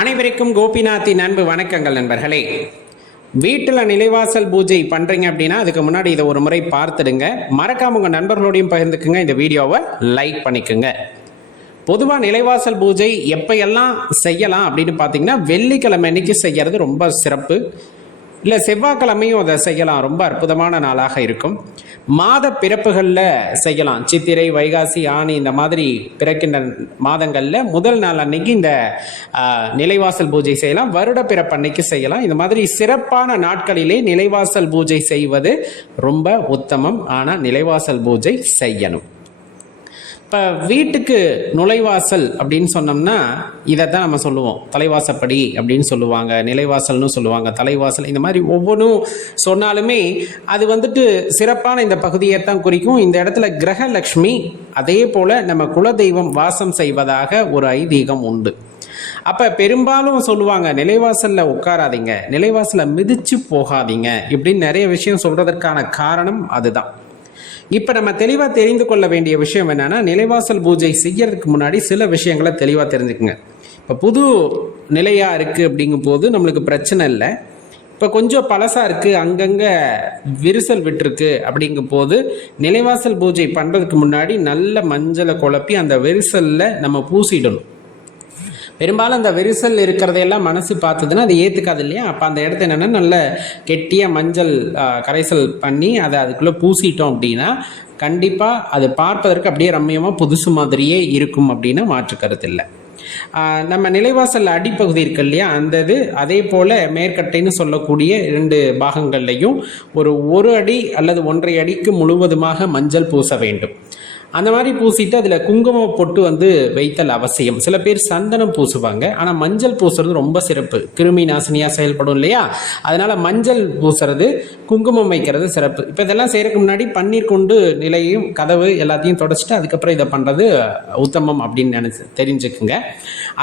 அனைவருக்கும் கோபிநாத்தின் அன்பு வணக்கங்கள் நண்பர்களே. வீட்டில் நிலைவாசல் பூஜை பண்ணுறீங்க அப்படின்னா அதுக்கு முன்னாடி இதை ஒரு முறை பார்த்துடுங்க. மறக்காம உங்கள் நண்பர்களோடையும் பகிர்ந்துக்குங்க. இந்த வீடியோவை லைக் பண்ணிக்கோங்க. பொதுவாக நிலைவாசல் பூஜை எப்பையெல்லாம் செய்யலாம் அப்படின்னு பார்த்தீங்கன்னா வெள்ளிக்கிழமை அன்னைக்கு செய்கிறது ரொம்ப சிறப்பு. இல்லை செவ்வாய்க்கிழமையும் அதை செய்யலாம். ரொம்ப அற்புதமான நாளாக இருக்கும். மாத பிறப்புகளில் செய்யலாம். சித்திரை வைகாசி ஆணி இந்த மாதிரி பிறக்கின்ற மாதங்களில் முதல் நாள் அன்னைக்கு இந்த நிலைவாசல் பூஜை செய்யலாம். வருட பிறப்பு அன்னைக்கு செய்யலாம். இந்த மாதிரி சிறப்பான நாட்களிலே நிலைவாசல் பூஜை செய்வது ரொம்ப உத்தமம். ஆனால் நிலைவாசல் பூஜை செய்யணும். இப்போ வீட்டுக்கு நுழைவாசல் அப்படின்னு சொன்னோம்னா இதை தான் நம்ம சொல்லுவோம். தலைவாசப்படி அப்படின்னு சொல்லுவாங்க நிலைவாசல்னு சொல்லுவாங்க தலைவாசல் இந்த மாதிரி ஒவ்வொன்றும் சொன்னாலுமே அது வந்துட்டு சிறப்பான இந்த பகுதியை தான் குறிக்கும். இந்த இடத்துல கிரகலக்ஷ்மி அதே போல் நம்ம குலதெய்வம் வாசம் செய்வதாக ஒரு ஐதீகம் உண்டு. அப்போ பெரும்பாலும் சொல்லுவாங்க நிலைவாசலில் உட்காராதீங்க நிலைவாசலில் மிதிச்சு போகாதீங்க இப்படின்னு நிறைய விஷயம் சொல்கிறதற்கான காரணம் அதுதான். இப்போ நம்ம தெளிவாக தெரிந்து கொள்ள வேண்டிய விஷயம் என்னன்னா நிலைவாசல் பூஜை செய்யறதுக்கு முன்னாடி சில விஷயங்களை தெளிவாக தெரிஞ்சுக்குங்க. இப்போ புது நிலையாக இருக்குது அப்படிங்கும் போது நம்மளுக்கு பிரச்சனை இல்லை. இப்போ கொஞ்சம் பழசாக இருக்குது அங்கங்கே விரிசல் விட்டுருக்கு அப்படிங்கும் போது நிலைவாசல் பூஜை பண்ணுறதுக்கு முன்னாடி நல்ல மஞ்சளை குழப்பி அந்த விரிசலில் நம்ம பூசிடணும். பெரும்பாலும் அந்த விரிசல் இருக்கிறதையெல்லாம் மனசு பார்த்ததுன்னா அதை ஏற்றுக்காது இல்லையா? அப்போ அந்த இடத்த என்னென்னா நல்ல கெட்டியாக மஞ்சள் கரைசல் பண்ணி அதை அதுக்குள்ளே பூசிட்டோம் அப்படின்னா கண்டிப்பாக அது பார்ப்பதற்கு அப்படியே ரம்மியமாக புதுசு மாதிரியே இருக்கும் அப்படின்னு மாற்றுக்கிறது இல்லை. நம்ம நிலைவாசல் அடிப்பகுதி இருக்கு இல்லையா? அந்த இது அதே போல் மேற்கட்டைன்னு சொல்லக்கூடிய இரண்டு பாகங்கள்லையும் ஒரு ஒரு அடி அல்லது ஒன்றரை அடிக்கு முழுவதுமாக மஞ்சள் பூச வேண்டும். அந்த மாதிரி பூசிட்டு அதில் குங்குமம் பொட்டு வந்து வைத்தல் அவசியம். சில பேர் சந்தனம் பூசுவாங்க. ஆனால் மஞ்சள் பூசுறது ரொம்ப சிறப்பு. கிருமி நாசினியாக செயல்படும் இல்லையா? அதனால் மஞ்சள் பூசுறது குங்குமம் வைக்கிறது சிறப்பு. இப்போ இதெல்லாம் செய்கிறதுக்கு முன்னாடி பன்னீர் கொண்டு நிலையும் கதவு எல்லாத்தையும் தொடச்சிட்டு அதுக்கப்புறம் இதை பண்ணுறது உத்தமம் அப்படின்னு நினச்சி தெரிஞ்சுக்குங்க.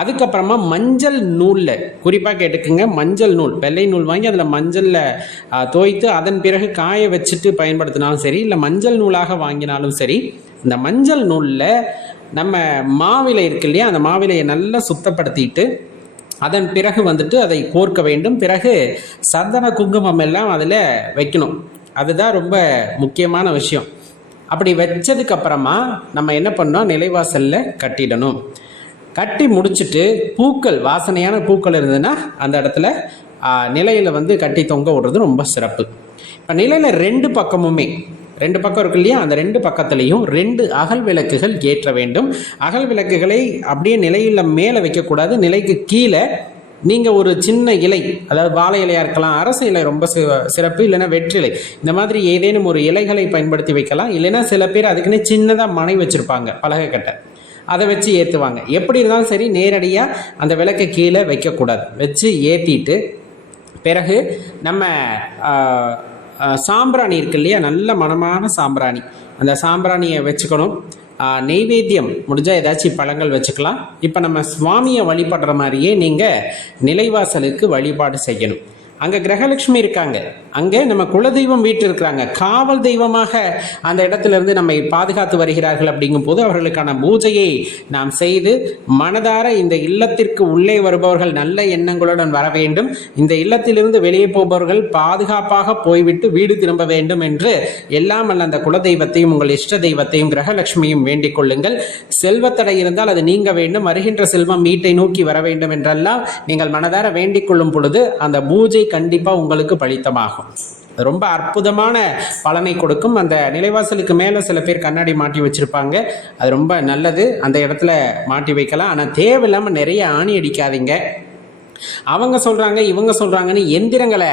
அதுக்கப்புறமா மஞ்சள் நூலில் குறிப்பாக கேட்டுக்குங்க மஞ்சள் நூல். வெள்ளை நூல் வாங்கி அதில் மஞ்சளில் தோய்த்து அதன் பிறகு காய வச்சுட்டு பயன்படுத்தினாலும் சரி இல்லை மஞ்சள் நூலாக வாங்கினாலும் சரி இந்த மஞ்சள் நூலில் நம்ம மாவிலை இருக்கு இல்லையா? அந்த மாவிலையை நல்லா சுத்தப்படுத்திட்டு அதன் பிறகு வந்துட்டு அதை கோர்க்க வேண்டும். பிறகு சந்தன குங்குமம் எல்லாம் அதில் வைக்கணும். அதுதான் ரொம்ப முக்கியமான விஷயம். அப்படி வச்சதுக்கு அப்புறமா நம்ம என்ன பண்ணோம் நிலைவாசலில் கட்டிடணும். கட்டி முடிச்சுட்டு பூக்கள் வாசனையான பூக்கள் இருந்ததுன்னா அந்த இடத்துல நிலையில் வந்து கட்டி தொங்க விடுறது ரொம்ப சிறப்பு. இப்போ நிலையில் ரெண்டு பக்கமுமே ரெண்டு பக்கம் இருக்கு இல்லையா? அந்த ரெண்டு பக்கத்துலேயும் ரெண்டு அகல் விளக்குகள் ஏற்ற வேண்டும். அகல் விளக்குகளை அப்படியே நிலையில மேலே வைக்கக்கூடாது. நிலைக்கு கீழே நீங்கள் ஒரு சின்ன இலை அதாவது வாழை இலையாக இருக்கலாம் அரசு இலை ரொம்ப சிறப்பு இல்லைன்னா வெற்றிலை இந்த மாதிரி ஏதேனும் ஒரு இலைகளை பயன்படுத்தி வைக்கலாம். இல்லைன்னா சில பேர் அதுக்குன்னே சின்னதாக மனை வச்சுருப்பாங்க பலகைக்கட்டை அதை வச்சு ஏற்றுவாங்க எப்படி இருந்தாலும் சரி நேரடியாக அந்த விளக்கை கீழே வைக்கக்கூடாது. வச்சு ஏற்றிட்டு பிறகு நம்ம சாம்பிராணி இருக்கு இல்லையா? நல்ல மணமான சாம்பிராணி. அந்த சாம்பிராணியை வச்சுக்கணும். நெய்வேத்தியம் முடிஞ்சால் ஏதாச்சும் பழங்கள் வச்சுக்கலாம். இப்போ நம்ம சுவாமியை வழிபடுற மாதிரியே நீங்கள் நிலைவாசலுக்கு வழிபாடு செய்யணும். அங்கே கிரகலட்சுமி இருக்காங்க. அங்கே நம்ம குலதெய்வம் வீட்டு இருக்கிறாங்க காவல் தெய்வமாக அந்த இடத்துல இருந்து நம்மை பாதுகாத்து வருகிறார்கள் அப்படிங்கும் போது அவர்களுக்கான பூஜையை நாம் செய்து மனதார இந்த இல்லத்திற்கு உள்ளே வருபவர்கள் நல்ல எண்ணங்களுடன் வர வேண்டும். இந்த இல்லத்திலிருந்து வெளியே போபவர்கள் பாதுகாப்பாக போய்விட்டு வீடு திரும்ப வேண்டும் என்று எல்லாம் அல்ல அந்த குலதெய்வத்தையும் உங்கள் இஷ்ட தெய்வத்தையும் கிரகலட்சுமியும் வேண்டிக் கொள்ளுங்கள். செல்வத்தடை இருந்தால் அது நீங்க வேண்டும். வருகின்ற செல்வம் வீட்டை நோக்கி வர வேண்டும் என்றெல்லாம் நீங்கள் மனதார வேண்டிக் கொள்ளும் பொழுது அந்த பூஜை கண்டிப்பா உங்களுக்கு பலித்தமாகும். ரொம்ப அற்புதமான பலனை கொடுக்கும். அந்த நிலைவாசலுக்கு மேலே சில பேர் கண்ணாடி மாட்டி வச்சிருப்பாங்க. அது ரொம்ப நல்லது. அந்த இடத்துல மாட்டி வைக்கலாம். ஆனால் தேவையில்லாமல் நிறைய ஆணி அடிக்காதீங்க. அவங்க சொல்கிறாங்க இவங்க சொல்கிறாங்கன்னு எந்திரங்களை.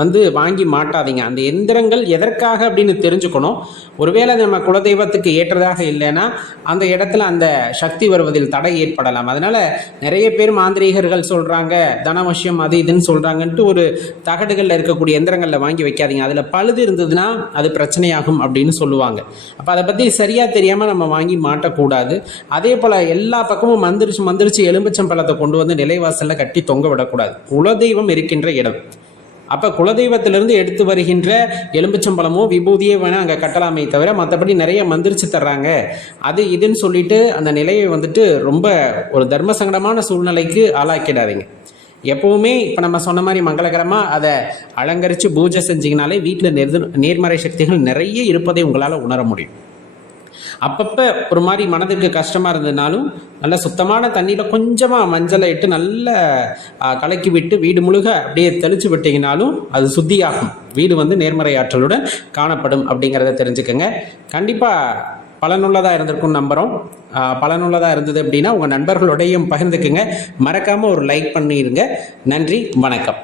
வந்து வாங்கி மாட்டாதீங்க. அந்த எந்திரங்கள் எதற்காக அப்படின்னு தெரிஞ்சுக்கணும். ஒருவேளை நம்ம குலதெய்வத்துக்கு ஏற்றதாக இல்லைன்னா அந்த இடத்துல அந்த சக்தி வருவதில் தடை ஏற்படலாம். அதனால் நிறைய பேர் மாந்திரீகர்கள் சொல்கிறாங்க தனவசியம் அது இதுன்னு சொல்கிறாங்கன்ட்டு ஒரு தகடுகளில் இருக்கக்கூடிய எந்திரங்களில் வாங்கி வைக்காதீங்க. அதில் பழுது இருந்ததுன்னா அது பிரச்சனையாகும் அப்படின்னு சொல்லுவாங்க. அப்போ அதை பற்றி சரியாக தெரியாமல் நம்ம வாங்கி மாட்டக்கூடாது. அதே போல் எல்லா பக்கமும் மந்திரிச்சு மந்திரிச்சு எலும்புச்சம்பழத்தை கொண்டு வந்து நிலைவாசலில் கட்டி தொங்க விடக்கூடாது. குலதெய்வம் இருக்கின்ற இடம். அப்போ குலதெய்வத்திலிருந்து எடுத்து வருகின்ற எலும்புச்சம்பழமோ விபூதியே வேணால் அங்கே கட்டலாமே தவிர மற்றபடி நிறைய மந்திரிச்சு தர்றாங்க. அது இதுன்னு சொல்லிட்டு அந்த நிலையை வந்துட்டு ரொம்ப ஒரு தர்ம சங்கடமான சூழ்நிலைக்கு ஆளாக்கிடாதீங்க. எப்பவுமே இப்போ நம்ம சொன்ன மாதிரி மங்களகரமாக அதை அலங்கரித்து பூஜை செஞ்சிங்கனாலே வீட்டில் நெரு நேர்மறை சக்திகள் நிறைய இருப்பதை உங்களால் உணர முடியும். அப்பப்போ ஒரு மாதிரி மனதுக்கு கஷ்டமாக இருந்ததுனாலும் நல்ல சுத்தமான தண்ணியில் கொஞ்சமாக மஞ்சளை இட்டு நல்ல கலக்கி விட்டு வீடு முழுக அப்படியே தெளிச்சு விட்டீங்கனாலும் அது சுத்தியாகும். வீடு வந்து நேர்மறை ஆற்றலுடன் காணப்படும் அப்படிங்கிறத தெரிஞ்சுக்கோங்க. கண்டிப்பாக பலனுள்ளதாக இருந்திருக்கும் நம்புகிறோம் பலனுள்ளதாக இருந்தது அப்படின்னா உங்கள் நண்பர்களோடையும் பகிர்ந்துக்குங்க. மறக்காமல் ஒரு லைக் பண்ணிடுங்க நன்றி வணக்கம்.